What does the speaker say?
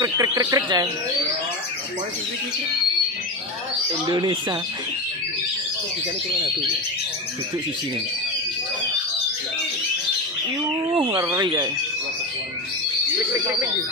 Krik krik krik krik ya. Indonesia. Duduk di sini. Ngeri ya. Klik klik klik klik.